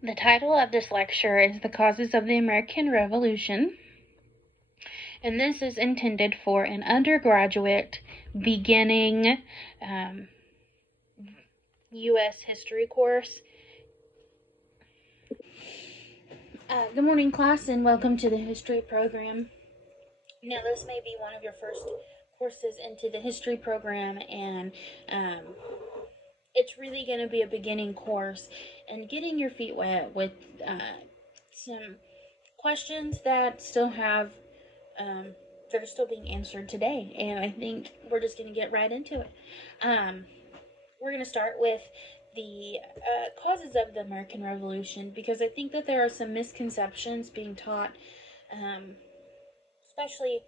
The title of this lecture is The Causes of the American Revolution, and this is intended for an undergraduate beginning U.S. history course. Good morning, class, and welcome to the history program. Now, this may be one of your first courses into the history program, and it's really going to be a beginning course and getting your feet wet with some questions that still have that are still being answered today, and I think we're just going to get right into it. We're going to start with the causes of the American Revolution, because I think that there are some misconceptions being taught, especially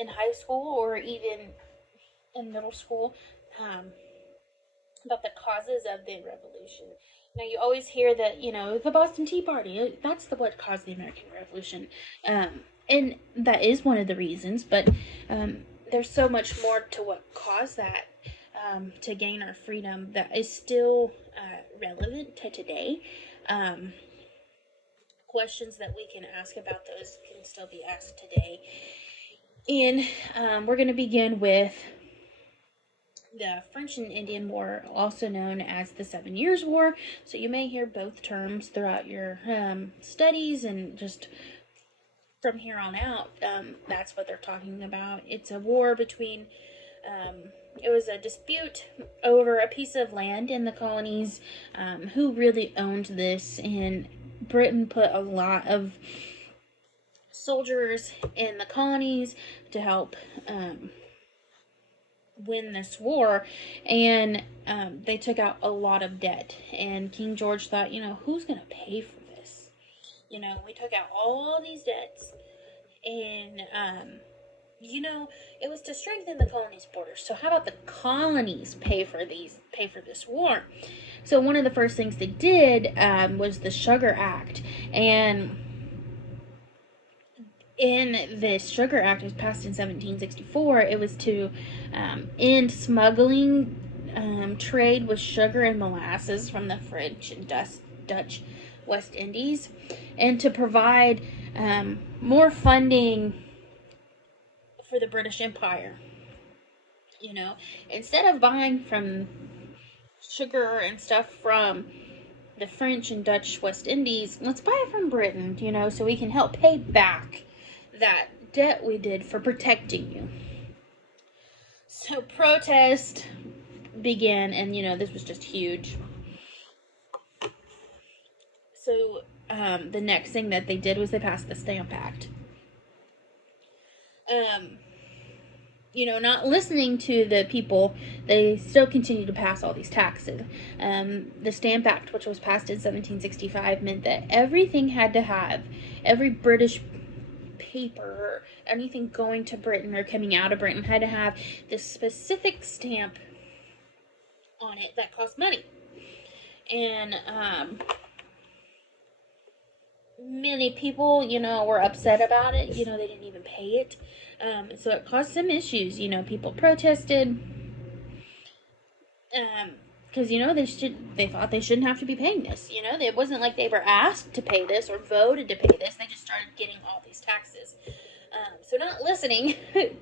in high school or even in middle school, about the causes of the revolution. Now, you always hear that, the Boston Tea Party, that's what caused the American Revolution. And that is one of the reasons, but there's so much more to what caused that, to gain our freedom, that is still relevant to today. Questions that we can ask about those can still be asked today. And we're going to begin with the French and Indian War, also known as the 7 Years' War. So you may hear both terms throughout your studies, and just from here on out, that's what they're talking about. It's a war between, it was a dispute over a piece of land in the colonies, who really owned this, and Britain put a lot of soldiers in the colonies to help win this war, and they took out a lot of debt, and King George thought, who's going to pay for this? We took out all these debts, and it was to strengthen the colonies' borders. So how about the colonies pay for this war? So one of the first things they did was the Sugar Act, and in this Sugar Act, it was passed in 1764. It was to end smuggling trade with sugar and molasses from the French and Dutch West Indies, and to provide more funding for the British Empire. Instead of buying from sugar and stuff from the French and Dutch West Indies, let's buy it from Britain, so we can help pay back that debt we did for protecting you. So protest began, and this was just huge. So the next thing that they did was they passed the Stamp Act. Not listening to the people, they still continued to pass all these taxes. The Stamp Act, which was passed in 1765, meant that everything had to have, every British paper or anything going to Britain or coming out of Britain had to have this specific stamp on it that cost money. And many people, were upset about it. They didn't even pay it. So it caused some issues. People protested. Because, they thought they shouldn't have to be paying this. It wasn't like they were asked to pay this or voted to pay this. They just started getting all these taxes. So not listening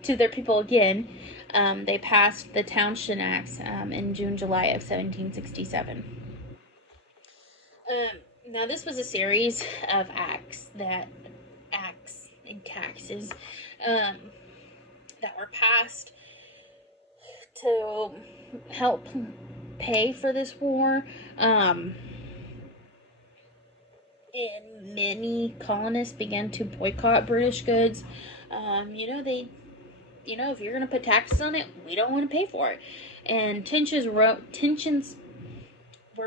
to their people again, they passed the Townshend Acts in July of 1767. Now, this was a series of acts and taxes that were passed to help pay for this war. And many colonists began to boycott British goods. If you're going to put taxes on it, we don't want to pay for it. And tensions were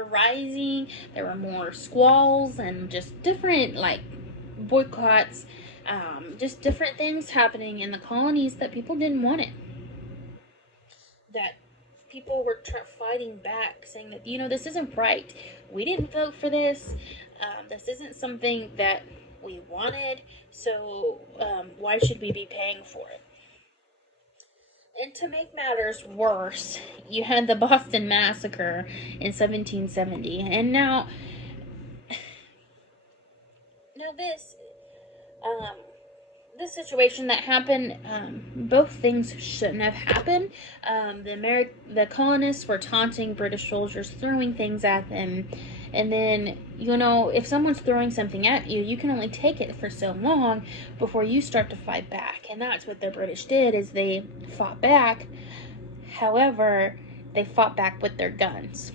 rising. There were more squalls and just different boycotts, just different things happening in the colonies that people didn't want it. That people were fighting back, saying that, this isn't right. We didn't vote for this. This isn't something that we wanted. So why should we be paying for it? And to make matters worse, you had the Boston Massacre in 1770. And now, Now um, this situation that happened, both things shouldn't have happened. The colonists were taunting British soldiers, throwing things at them, and then if someone's throwing something at you, you can only take it for so long before you start to fight back, and that's what the British did. Is they fought back. However, they fought back with their guns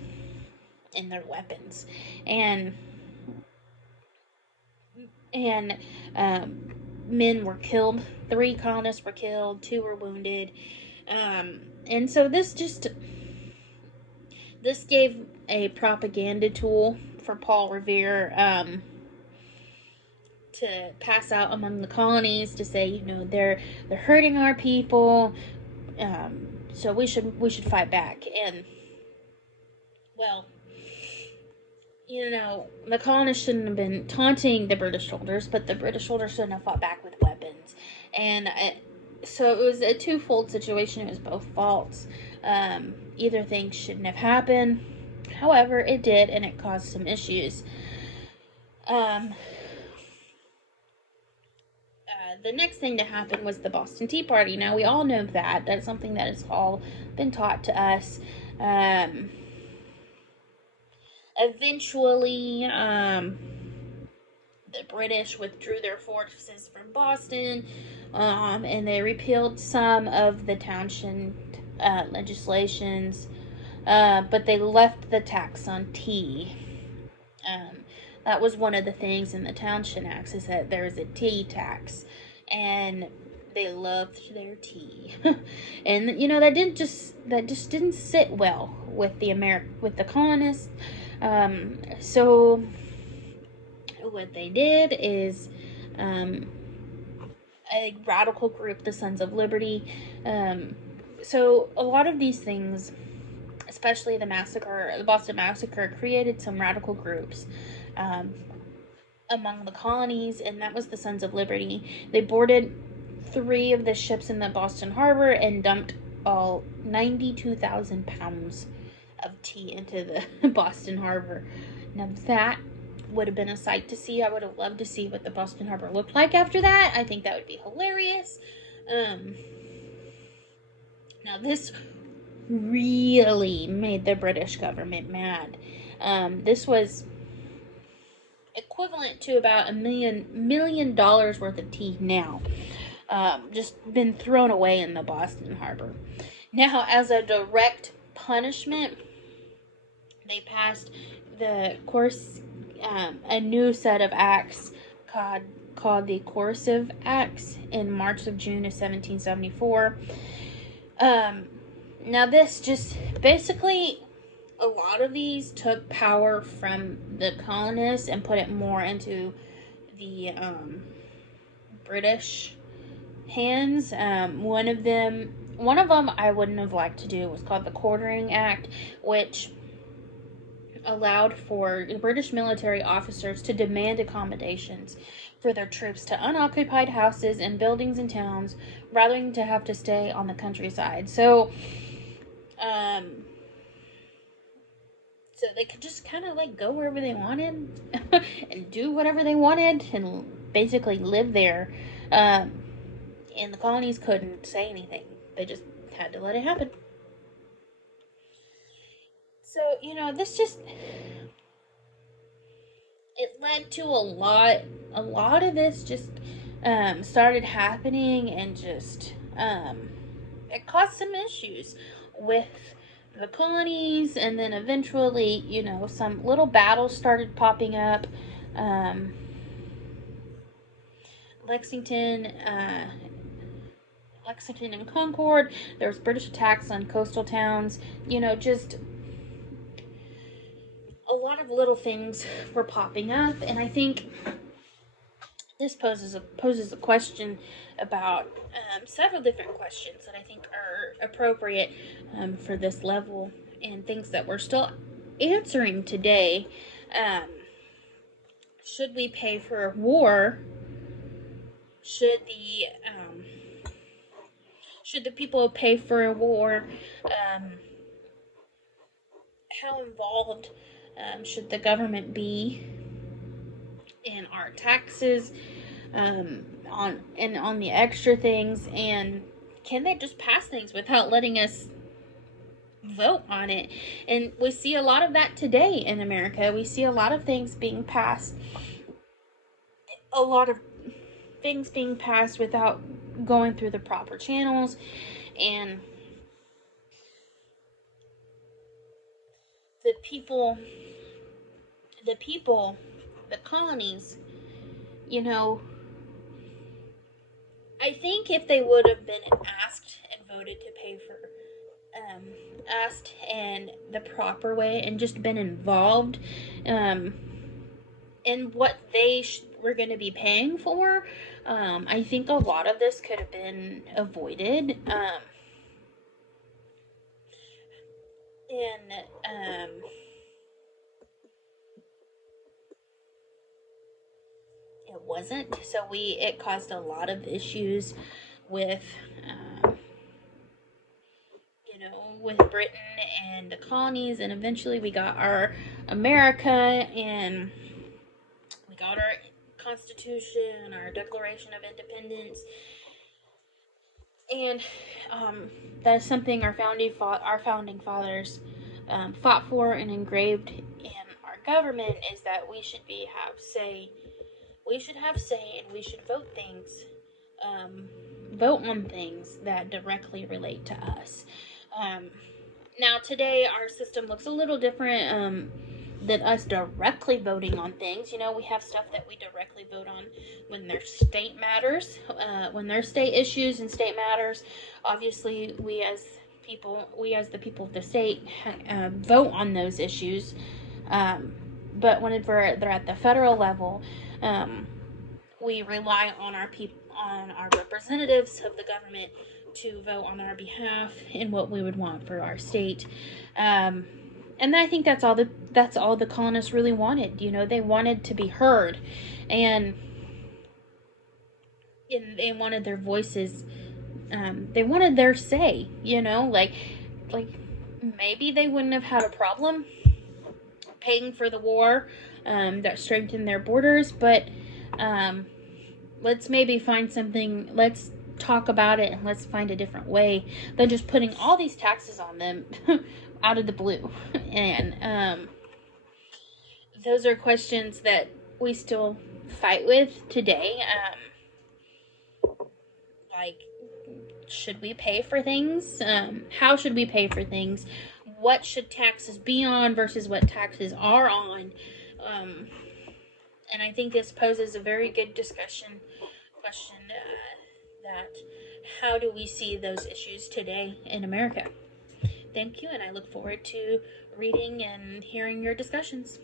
and their weapons, and and men were killed. 3 colonists were killed. 2 were wounded. And so this gave a propaganda tool for Paul Revere to pass out among the colonies to say, they're hurting our people, so we should fight back. And well, the colonists shouldn't have been taunting the British soldiers, but the British soldiers shouldn't have fought back with weapons. And so it was a twofold situation. It was both faults. Either thing shouldn't have happened. However, it did, and it caused some issues. The next thing to happen was the Boston Tea Party. Now, we all know that. That's something that has all been taught to us. Eventually, the British withdrew their forces from Boston, and they repealed some of the townshend legislations, but they left the tax on tea. That was one of the things in the Townshend Acts, is that there is a tea tax, and they loved their tea. And that just didn't sit well with the colonists. So what they did is a radical group, the Sons of Liberty. So a lot of these things, especially the Boston Massacre, created some radical groups among the colonies, and that was the Sons of Liberty. They boarded 3 of the ships in the Boston Harbor and dumped all 92,000 pounds of tea into the Boston Harbor. Now that would have been a sight to see. I would have loved to see what the Boston Harbor looked like after that. I think that would be hilarious. Now this really made the British government mad. This was equivalent to about $1 million worth of tea now. Just been thrown away in the Boston Harbor. Now, as a direct punishment, they passed a new set of acts called the Coercive Acts in March of June of 1774. Now this just basically, a lot of these took power from the colonists and put it more into the British hands. One of them I wouldn't have liked to do was called the Quartering Act, which allowed for British military officers to demand accommodations for their troops to unoccupied houses and buildings in towns, rather than to have to stay on the countryside. So they could just kind of go wherever they wanted and do whatever they wanted and basically live there. And the colonies couldn't say anything. They just had to let it happen. So, this just, it led to a lot of this just started happening, and just it caused some issues with the colonies. And then eventually, some little battles started popping up. Lexington and Concord. There was British attacks on coastal towns. Just a lot of little things were popping up, and I think this poses a question about several different questions that I think are appropriate for this level, and things that we're still answering today. Should we pay for a war? Should the people pay for a war? How involved should the government be in our taxes, on the extra things, and can they just pass things without letting us vote on it? And we see a lot of that today in America. We see a lot of things being passed, a lot of things being passed without going through the proper channels, and the people, the colonies, you know, I think if they would have been asked and voted to pay for, asked in the proper way and just been involved, in what they were going to be paying for, I think a lot of this could have been avoided. And it wasn't. So it caused a lot of issues with, um, with Britain and the colonies, and eventually we got our America, and we got our Constitution, our Declaration of Independence, and that is something our founding fathers fought for and engraved in our government, is that we should have say. We should have say, and we should vote on things that directly relate to us. Now today our system looks a little different, than us directly voting on things. We have stuff that we directly vote on when there's state matters, when there's state issues and state matters. Obviously, we as the people of the state, vote on those issues. But whenever they're at the federal level, we rely on our representatives of the government to vote on our behalf in what we would want for our state. And I think that's all the colonists really wanted. They wanted to be heard, and they wanted their voices. They wanted their say. Like maybe they wouldn't have had a problem paying for the war that strengthened their borders, but let's maybe find something. Let's talk about it, and let's find a different way than just putting all these taxes on them out of the blue. And those are questions that we still fight with today. Like, should we pay for things? How should we pay for things? What should taxes be on versus what taxes are on? And I think this poses a very good question, that how do we see those issues today in America? Thank you, and I look forward to reading and hearing your discussions.